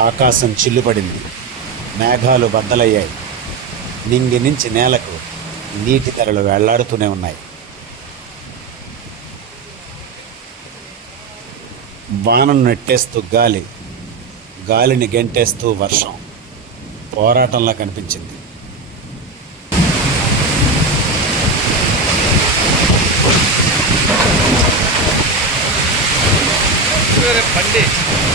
ఆకాశం చిల్లుపడింది. మేఘాలు బద్దలయ్యాయి. నింగి నుంచి నేలకు నీటి తెరలు వెళ్ళాడుతూనే ఉన్నాయి. వానను నెట్టేస్తూ గాలి గాలిని గెంటేస్తూ వర్షం పోరాటంలా కనిపించింది. పండి.